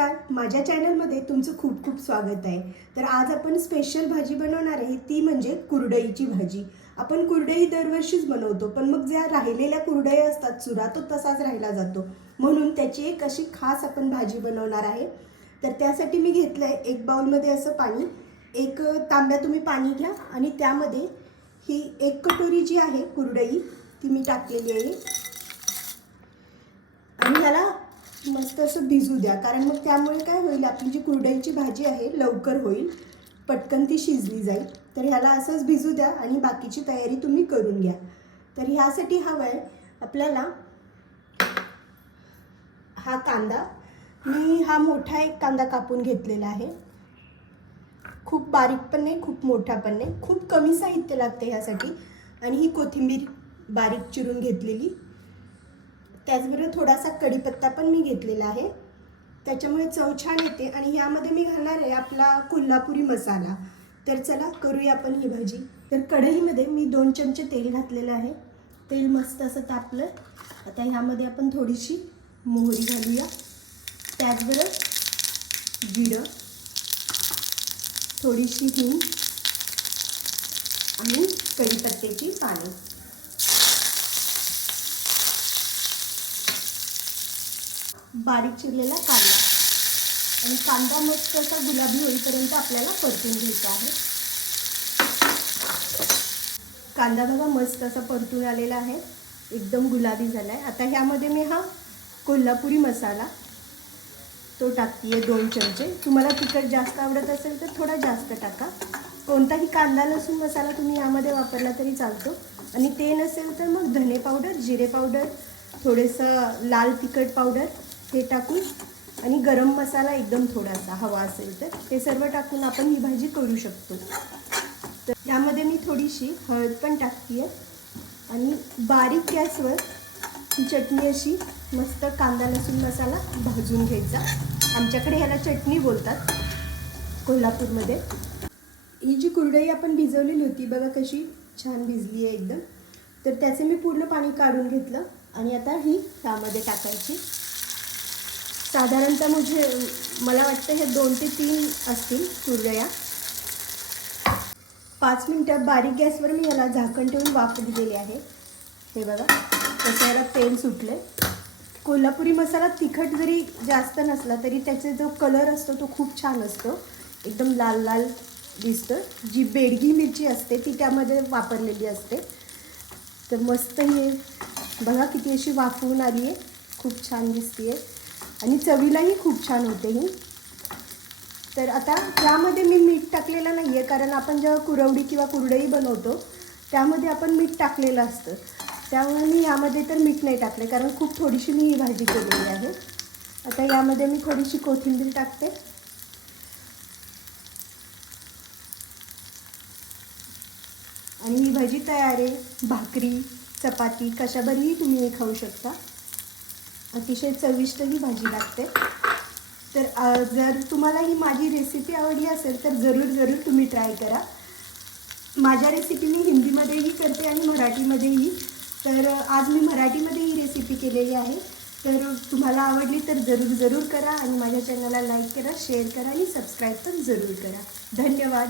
नमस्कार, माझ्या चॅनलमध्ये तुमचं खूप खूप स्वागत आहे। तर आज आपण स्पेशल भाजी बनवणार आहे, ती म्हणजे कुरडईची भाजी। आपण कुरडई दरवर्षीच बनवतो, पण मग ज्या राहिलेल्या कुरडया असतात चुरा तो तसाच राहिला जातो, म्हणून त्याची एक अशी खास आपण भाजी बनवणार आहे। तर त्यासाठी मी घेतलंय एक बाउलमध्ये असं पाणी, एक तांब्या तुम्ही पाणी घ्या आणि त्यामध्ये ही एक कटोरी जी आहे कुरडई ती मी टाकलेली आहे आणि ह्याला मस्त असं भिजू द्या, कारण मग त्यामुळे काय होईल, आपली जी कुरडईची भाजी आहे लवकर होईल, पटकन ती शिजली जाईल। तर ह्याला असंच भिजू द्या आणि बाकीची तयारी तुम्ही करून घ्या। तर ह्यासाठी हवं आहे आपल्याला हा कांदा, मी हा मोठा एक कांदा कापून घेतलेला आहे, खूप बारीक पण नाही खूप मोठा पण नाही, खूप कमी साहित्य लागते ह्यासाठी। आणि ही कोथिंबीर बारीक चिरून घेतलेली, त्याचबरोबर थोडासा कढीपत्ता पण मी घेतलेला आहे, त्याच्यामुळे चव छान येते। आणि यामध्ये मी घालणार आहे आपला कोल्हापुरी मसाला। तर चला करूया आपण ही भाजी। तर कढईमध्ये मी 2 चमचे तेल घातलेलं आहे, तेल मस्त असं तापलं। आता ह्यामध्ये आपण थोडीशी मोहरी घालूया, त्याचबरोबर जिरं, थोडीशी हिंग आणि कढीपत्त्याची पाने। बारीक चिरलेला कांदा, आणि कांदा मस्त असा गुलाबी होईपर्यंत आपल्याला परतून घ्यायचा आहे। कांदा बघा मस्त असा परतून आलेला आहे, एकदम गुलाबी झाला आहे। आता ह्यामध्ये मी हा कोल्हापुरी मसाला तो टाकते 2 चमचे। तुम्हाला तिखट जास्त आवडत असेल तर थोडा जास्त टाका, कोणताही कांदा लसूण मसाला तुम्ही यामध्ये वापरला तरी चालतो। आणि ते नसेल तर मग धने पावडर, जिरे पावडर, थोडंसं लाल तिखट पावडर हे टाकून, आणि गरम मसाला एकदम थोडासा हवा असेल तर हे सर्व टाकून आपण ही भाजी करू शकतो। तर यामध्ये मी थोडीशी हळद पण टाकते आणि बारीक गॅसवर ही चटणी अशी मस्त कांदा लसूण मसाला भाजून घ्यायचा। आमच्याकडे ह्याला चटणी बोलतात कोल्हापूरमध्ये। ही जी कुरडई आपण भिजवलेली होती बघा कशी छान भिजली आहे एकदम। तर त्याचे मी पूर्ण पाणी काढून घेतलं आणि आता ही त्यामध्ये टाकायची। साधारणतः मला वाटतं हे 2 ते 3 असतील कुरडया। 5 मिनिटं बारीक गॅसवर मी याला झाकण ठेवून वाफ दिलेली आहे। हे बघा कसं याला तेल सुटले। कोल्हापुरी मसाला तिखट जरी जास्त नसला तरी त्याचे जो कलर असतो तो खूप छान असतो, एकदम लाल लाल दिसतं। जी बेडगी मिरची असते ती त्यामध्ये वापरलेली असते। तर मस्त हे बघा किती अशी वाफवून आली आहे, खूप छान दिसते आणि चवीलाही खूप छान होते ही। तर आता यामध्ये मी मीठ टाकलेलं नाही आहे, कारण आपण जेव्हा कुरवडी किंवा कुरडई बनवतो त्यामध्ये आपण मीठ टाकलेलं असतं, त्यामुळे मी यामध्ये तर मीठ नाही टाकले, कारण खूप थोडीशी मी ही भाजी केलेली आहे। आता यामध्ये मी थोडीशी कोथिंबीर टाकते आणि ही भाजी तयार आहे। भाकरी चपाती कशाबरोबरही तुम्ही हे खाऊ शकता, अतिशय चविष्ट ही भाजी लागते। तर जर तुम्हाला ही माझी रेसिपी आवडली असेल तर जरूर तुम्ही ट्राय करा। माझ्या रेसिपी मी हिंदीमध्येही करते आणि मराठीमध्येही, तर आज मी मराठीमध्ये ही रेसिपी केलेली आहे। तर तुम्हाला आवडली तर जरूर करा आणि माझ्या चॅनलला लाईक करा, शेअर करा आणि सबस्क्राईब पण जरूर करा। धन्यवाद।